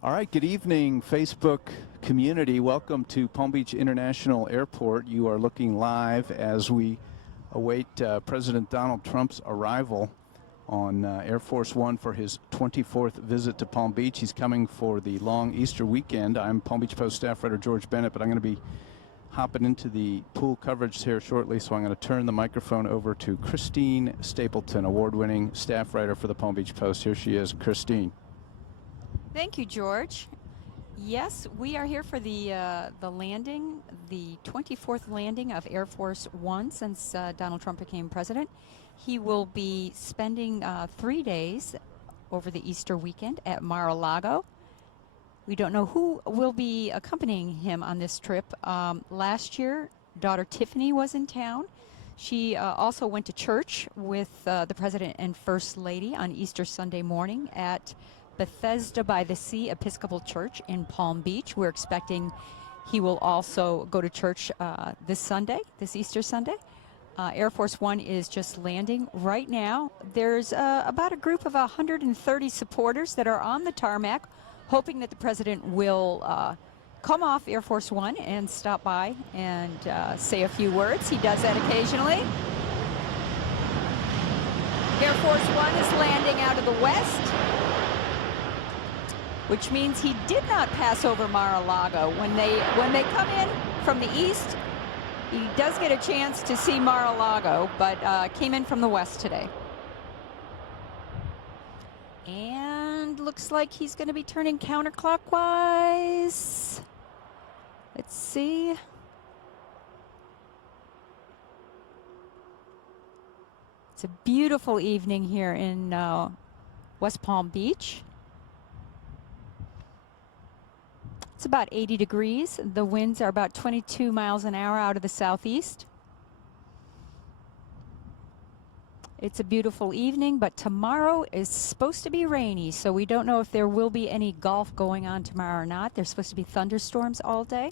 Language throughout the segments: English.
All right, good evening, Facebook community. Welcome to Palm Beach International Airport. You are looking live as we await President Donald Trump's arrival on Air Force One for his 24th visit to Palm Beach. He's coming for the long Easter weekend. I'm Palm Beach Post staff writer George Bennett, but I'm going to be hopping into the pool coverage here shortly, so I'm going to turn the microphone over to Christine Stapleton, award-winning staff writer for the Palm Beach Post. Here she is, Christine. Thank you, George. Yes, we are here for the landing, the 24th landing of Air Force One since Donald Trump became president. He will be spending 3 days over the Easter weekend at Mar-a-Lago. We don't know who will be accompanying him on this trip. Last year, daughter Tiffany was in town. She also went to church with the President and First Lady on Easter Sunday morning at Bethesda by the Sea Episcopal Church in Palm Beach. We're expecting he will also go to church this Easter Sunday. Air Force One is just landing right now. There's about a group of 130 supporters that are on the tarmac, hoping that the president will come off Air Force One and stop by and say a few words. He does that occasionally. Air Force One is landing out of the west, which means he did not pass over Mar-a-Lago. When they come in from the east, he does get a chance to see Mar-a-Lago, but came in from the west today. And looks like he's going to be turning counterclockwise. Let's see. It's a beautiful evening here in West Palm Beach. It's about 80 degrees. The winds are about 22 miles an hour out of the southeast. It's a beautiful evening, but tomorrow is supposed to be rainy, so we don't know if there will be any golf going on tomorrow or not. There's supposed to be thunderstorms all day.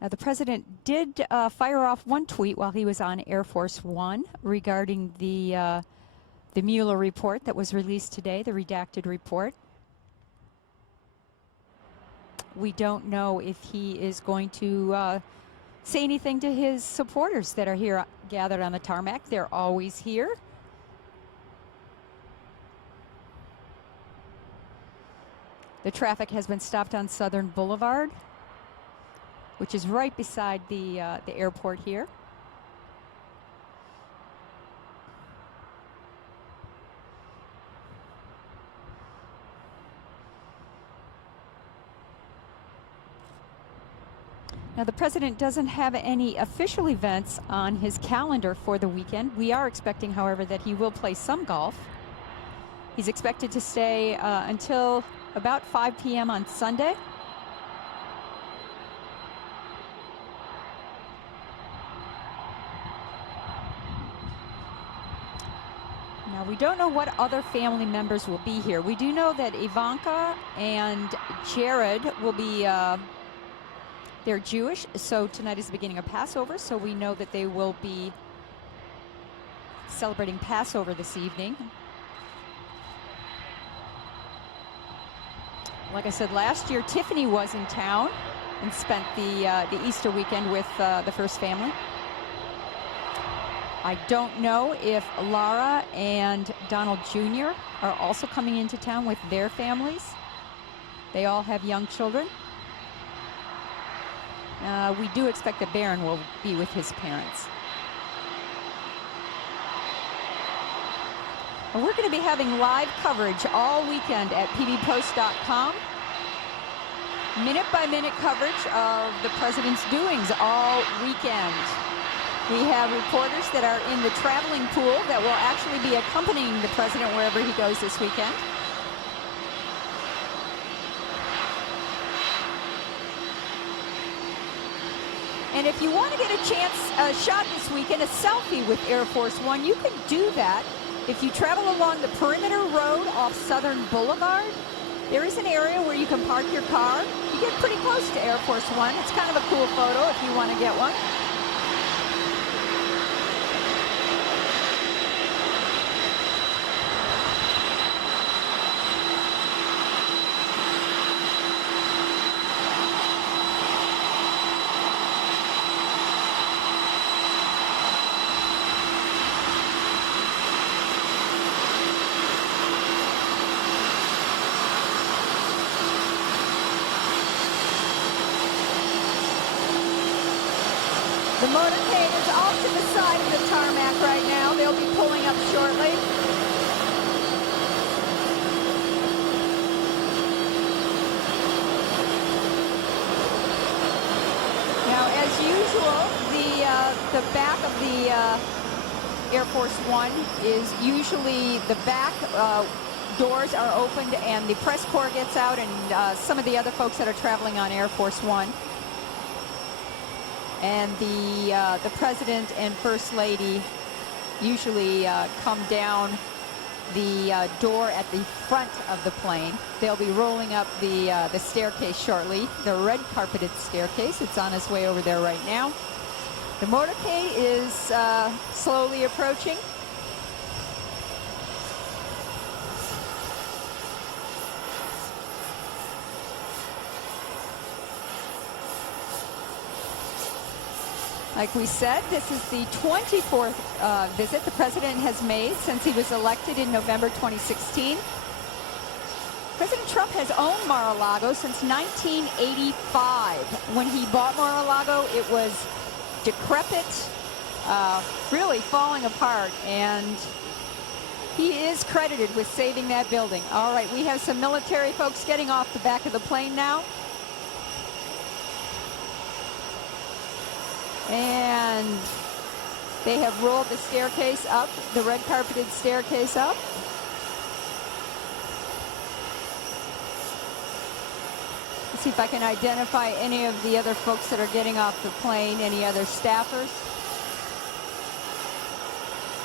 Now, the president did fire off one tweet while he was on Air Force One regarding the Mueller report that was released today, the redacted report. We don't know if he is going to say anything to his supporters that are here gathered on the tarmac. They're always here. The traffic has been stopped on Southern Boulevard, which is right beside the airport here. Now, the president doesn't have any official events on his calendar for the weekend. We are expecting, however, that he will play some golf. He's expected to stay until about 5 p.m. on Sunday. Now, we don't know what other family members will be here. We do know that Ivanka and Jared will be, they're Jewish, so tonight is the beginning of Passover, so we know that they will be celebrating Passover this evening. Like I said, last year, Tiffany was in town and spent the Easter weekend with the First family. I don't know if Lara and Donald Jr. are also coming into town with their families. They all have young children. We do expect that Barron will be with his parents. And we're going to be having live coverage all weekend at pbpost.com. Minute-by-minute coverage of the president's doings all weekend. We have reporters that are in the traveling pool that will actually be accompanying the president wherever he goes this weekend. And if you want to get a chance, a shot this weekend, a selfie with Air Force One, you can do that if you travel along the perimeter road off Southern Boulevard. There is an area where you can park your car. You get pretty close to Air Force One. It's kind of a cool photo if you want to get one. the Air Force One is usually the back doors are opened and the press corps gets out, and some of the other folks that are traveling on Air Force One. And the President and First Lady usually come down the door at the front of the plane. They'll be rolling up the staircase shortly, the red carpeted staircase. It's on its way over there right now. The motorcade is slowly approaching. Like we said, this is the 24th visit the President has made since he was elected in November 2016. President Trump has owned Mar-a-Lago since 1985. When he bought Mar-a-Lago, it was decrepit, really falling apart, and he is credited with saving that building. All right, we have some military folks getting off the back of the plane now. And they have rolled the staircase up, the red carpeted staircase up. Let's see if I can identify any of the other folks that are getting off the plane, any other staffers.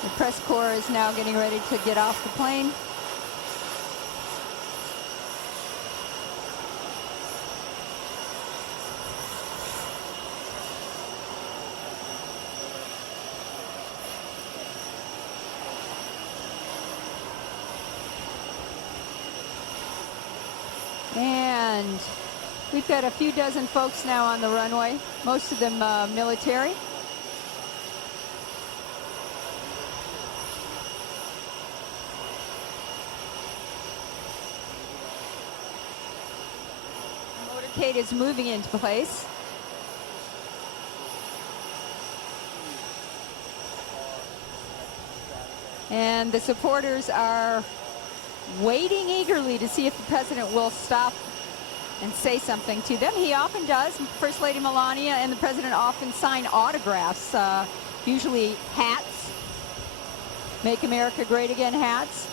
The press corps is now getting ready to get off the plane. And we've got a few dozen folks now on the runway, most of them military. The motorcade is moving into place. And the supporters are waiting eagerly to see if the President will stop and say something to them. He often does. First Lady Melania and the President often sign autographs, usually hats, Make America Great Again hats.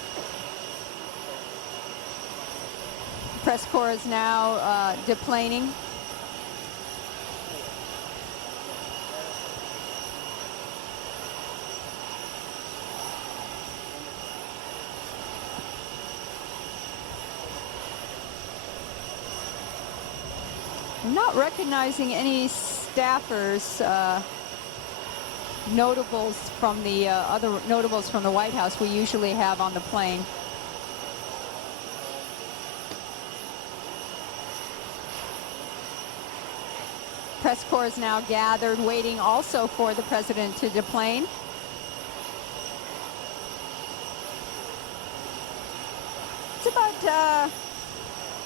The press corps is now deplaning. I'm not recognizing any staffers, notables from the other notables from the White House we usually have on the plane. Press corps is now gathered, waiting also for the President to deplane. It's about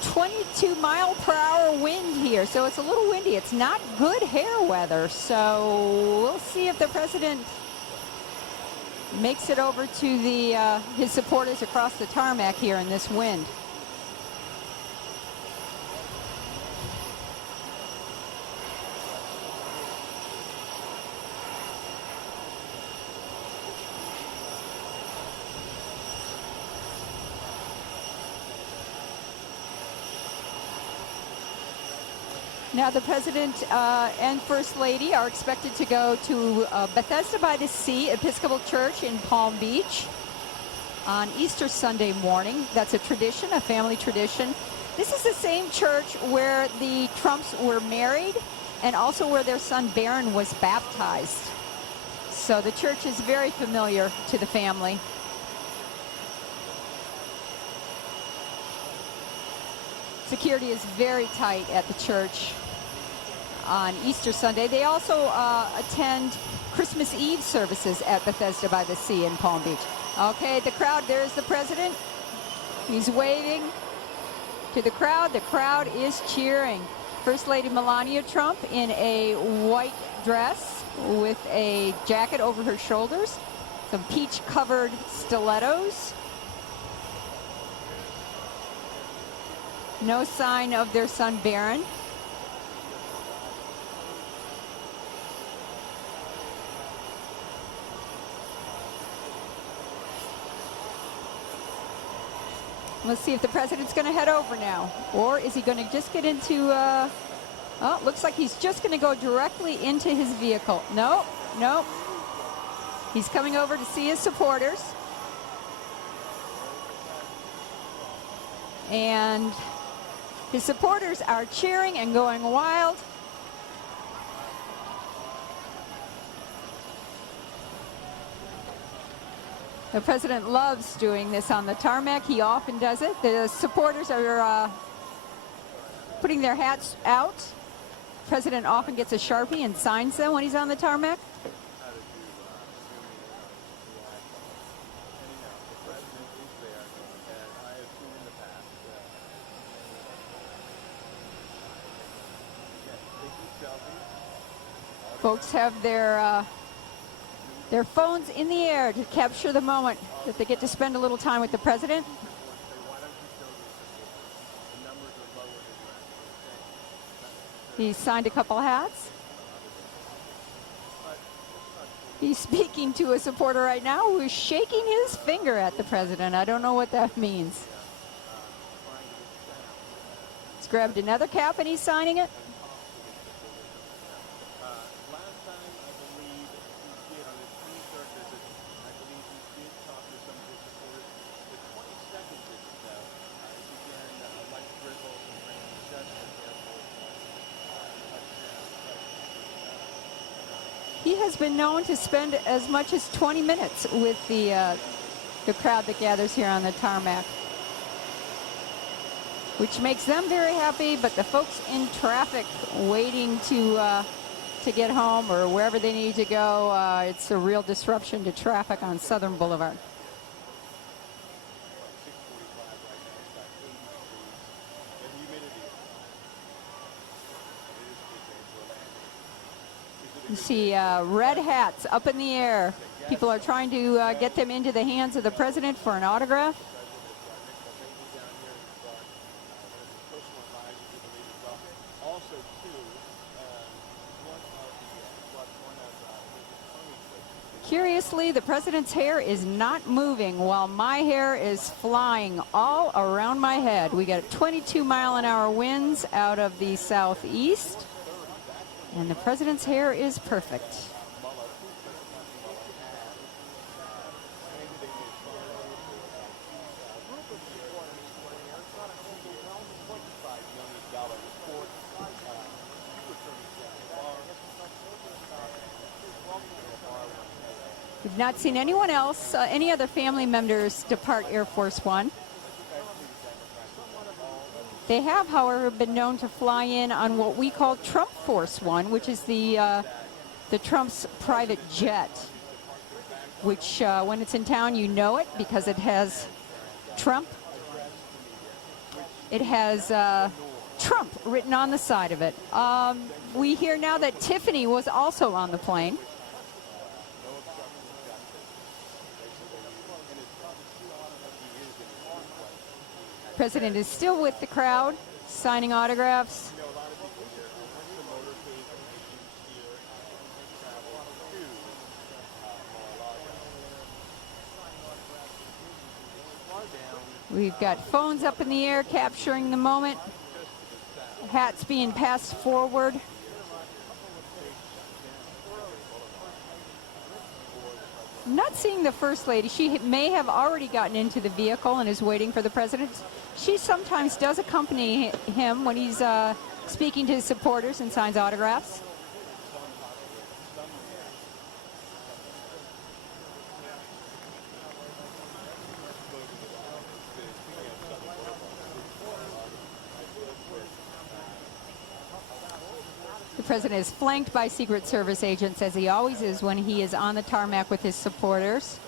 22-mile-per-hour wind here, so it's a little windy. It's not good hair weather, so we'll see if the President makes it over to the his supporters across the tarmac here in this wind. Now the President and First Lady are expected to go to Bethesda by the Sea Episcopal Church in Palm Beach on Easter Sunday morning. That's a tradition, a family tradition. This is the same church where the Trumps were married and also where their son Barron was baptized. So the church is very familiar to the family. Security is very tight at the church on Easter Sunday. They also attend Christmas Eve services at Bethesda by the Sea in Palm Beach. Okay, the crowd, there's the President. He's waving to the crowd. The crowd is cheering. First Lady Melania Trump in a white dress with a jacket over her shoulders, some peach-covered stilettos. No sign of their son Barron. Let's see if the president's going to head over now. Or is he going to just get into, oh, looks like he's just going to go directly into his vehicle. No, no. He's coming over to see his supporters. And his supporters are cheering and going wild. The president loves doing this on the tarmac. He often does it. The supporters are putting their hats out. The president often gets a Sharpie and signs them when he's on the tarmac. Folks have their phones in the air to capture the moment that they get to spend a little time with the president. He's signed a couple hats. He's speaking to a supporter right now who is shaking his finger at the president. I don't know what that means. He's grabbed another cap and he's signing it. He has been known to spend as much as 20 minutes with the crowd that gathers here on the tarmac, which makes them very happy. But the folks in traffic waiting to get home or wherever they need to go, it's a real disruption to traffic on Southern Boulevard. You see red hats up in the air. People are trying to get them into the hands of the president for an autograph. Curiously, the president's hair is not moving while my hair is flying all around my head. We got 22-mile-an-hour winds out of the southeast. And the president's hair is perfect. We've not seen anyone else, any other family members depart Air Force One. They have, however, been known to fly in on what we call Trump Force One, which is the Trump's private jet, which when it's in town, you know it because it has Trump. It has Trump written on the side of it. We hear now that Tiffany was also on the plane. President is still with the crowd, signing autographs. We've got phones up in the air capturing the moment. Hats being passed forward. I'm not seeing the First Lady. She may have already gotten into the vehicle and is waiting for the president. She sometimes does accompany him when he's speaking to his supporters and signs autographs. The president is flanked by Secret Service agents, as he always is when he is on the tarmac with his supporters.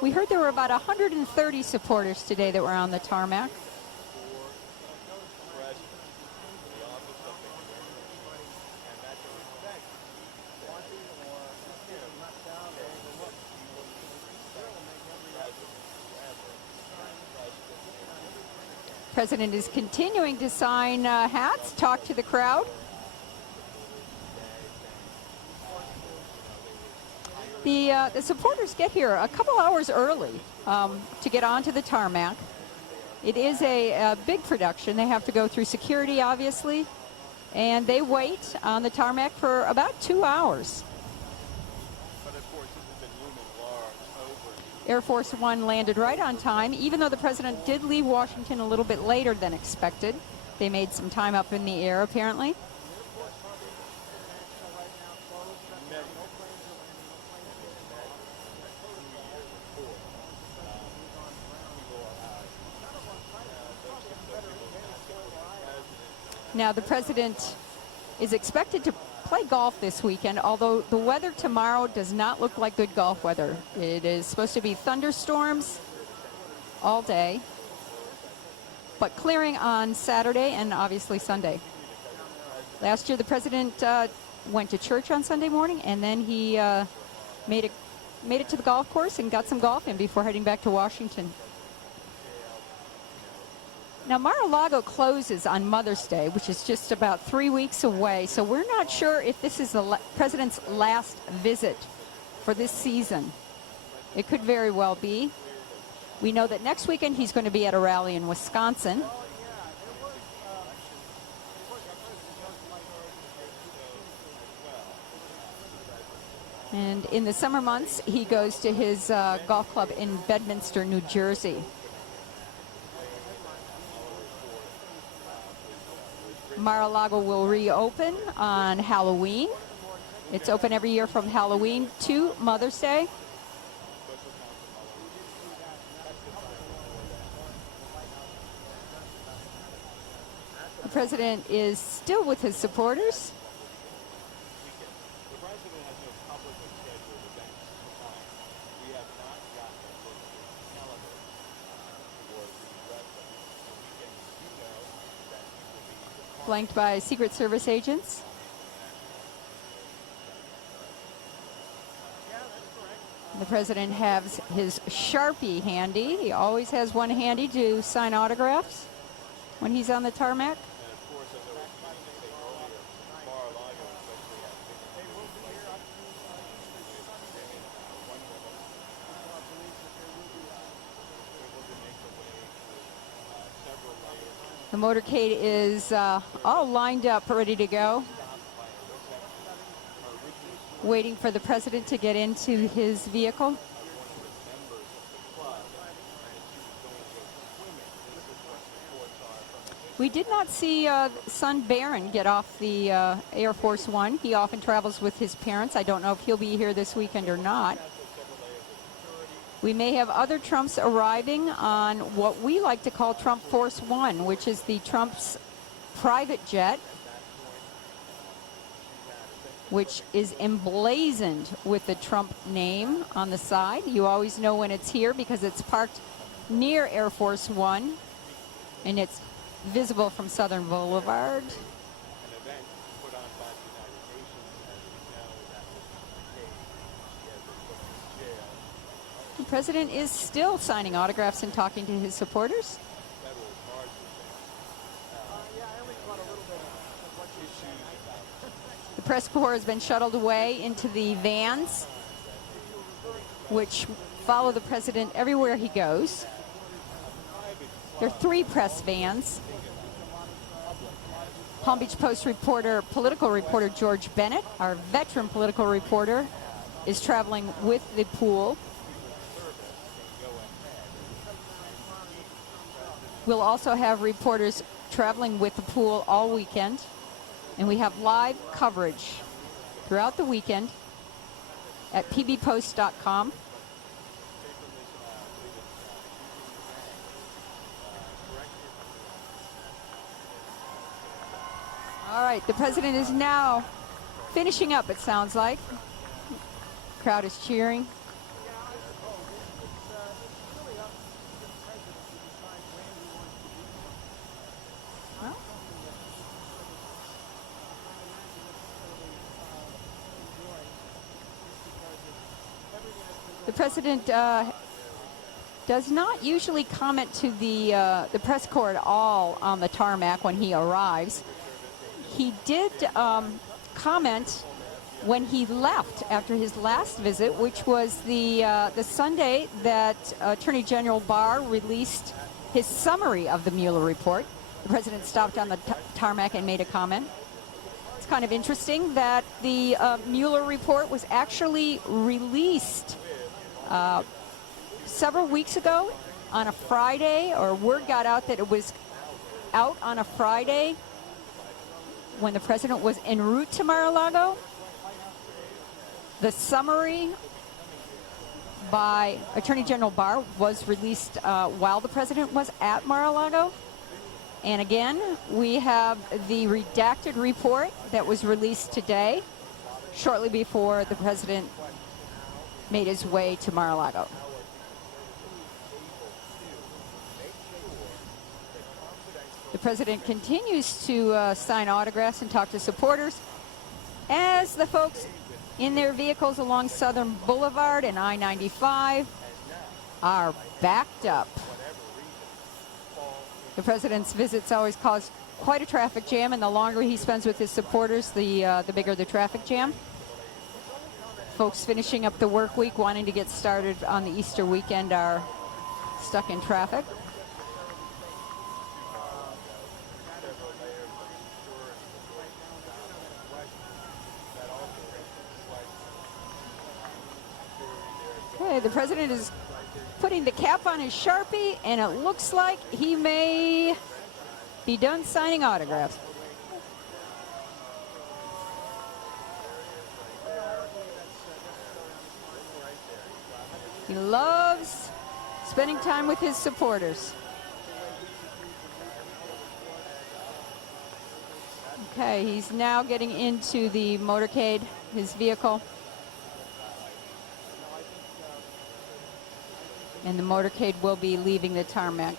We heard there were about 130 supporters today that were on the tarmac. President is continuing to sign hats, talk to the crowd. The supporters get here a couple hours early to get onto the tarmac. It is a big production. They have to go through security, obviously, and they wait on the tarmac for about 2 hours. Air Force One landed right on time, even though the president did leave Washington a little bit later than expected. They made some time up in the air, apparently. Now, the president is expected to play golf this weekend, although the weather tomorrow does not look like good golf weather. It is supposed to be thunderstorms all day, but clearing on Saturday and obviously Sunday. Last year, the president went to church on Sunday morning, and then he made it to the golf course and got some golf in before heading back to Washington. Now, Mar-a-Lago closes on Mother's Day, which is just about 3 weeks away, so we're not sure if this is the president's last visit for this season. It could very well be. We know that next weekend he's going to be at a rally in Wisconsin. And in the summer months, he goes to his golf club in Bedminster, New Jersey. Mar-a-Lago will reopen on Halloween. It's open every year from Halloween to Mother's Day. The president is still with his supporters. Flanked by Secret Service agents. The president has his Sharpie handy. He always has one handy to sign autographs when he's on the tarmac. The motorcade is all lined up, ready to go, waiting for the president to get into his vehicle. We did not see son Barron get off the Air Force One. He often travels with his parents. I don't know if he'll be here this weekend or not. We may have other Trumps arriving on what we like to call Trump Force One, which is the Trump's private jet, which is emblazoned with the Trump name on the side. You always know when it's here because it's parked near Air Force One, and it's visible from Southern Boulevard. The president is still signing autographs and talking to his supporters. The press corps has been shuttled away into the vans, which follow the president everywhere he goes. There are 3 press vans. Palm Beach Post reporter, political reporter George Bennett, our veteran political reporter, is traveling with the pool. We'll also have reporters traveling with the pool all weekend, and we have live coverage throughout the weekend at pbpost.com. All right, the president is now finishing up, it sounds like. Crowd is cheering. The president does not usually comment to the press corps at all on the tarmac when he arrives. He did comment when he left after his last visit, which was the Sunday that Attorney General Barr released his summary of the Mueller report. The president stopped on the tarmac and made a comment. It's kind of interesting that the Mueller report was actually released several weeks ago on a Friday, or word got out that it was out on a Friday when the president was en route to Mar-a-Lago. The summary by Attorney General Barr was released while the president was at Mar-a-Lago. And again, we have the redacted report that was released today, shortly before the president made his way to Mar-a-Lago. The president continues to sign autographs and talk to supporters as the folks in their vehicles along Southern Boulevard and I-95 are backed up. The president's visits always cause quite a traffic jam, and the longer he spends with his supporters, the bigger the traffic jam. Folks finishing up the work week, wanting to get started on the Easter weekend, are stuck in traffic. Okay, the president is putting the cap on his Sharpie, and it looks like he may be done signing autographs. He loves spending time with his supporters. Okay, he's now getting into the motorcade, his vehicle. And the motorcade will be leaving the tarmac.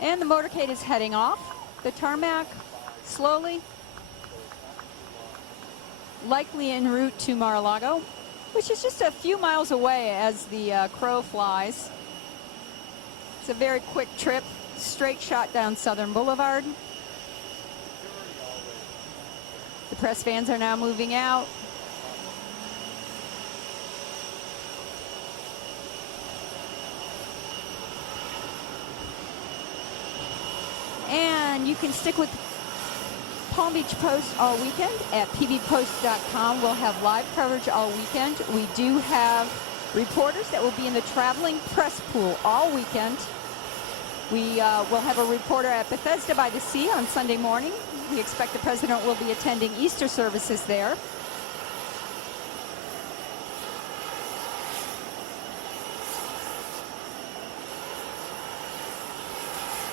And the motorcade is heading off the tarmac slowly, likely en route to Mar-a-Lago, which is just a few miles away as the crow flies. It's a very quick trip, straight shot down Southern Boulevard. The press vans are now moving out. And you can stick with Palm Beach Post all weekend at pbpost.com. We'll have live coverage all weekend. We do have reporters that will be in the traveling press pool all weekend. We will have a reporter at Bethesda by the Sea on Sunday morning. We expect the president will be attending Easter services there.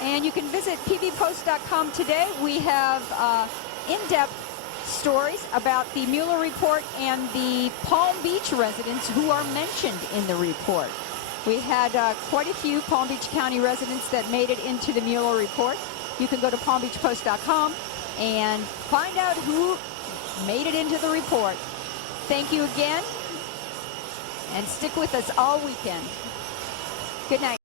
And you can visit pbpost.com today. We have in-depth stories about the Mueller report and the Palm Beach residents who are mentioned in the report. We had quite a few Palm Beach County residents that made it into the Mueller report. You can go to palmbeachpost.com and find out who made it into the report. Thank you again, and stick with us all weekend. Good night.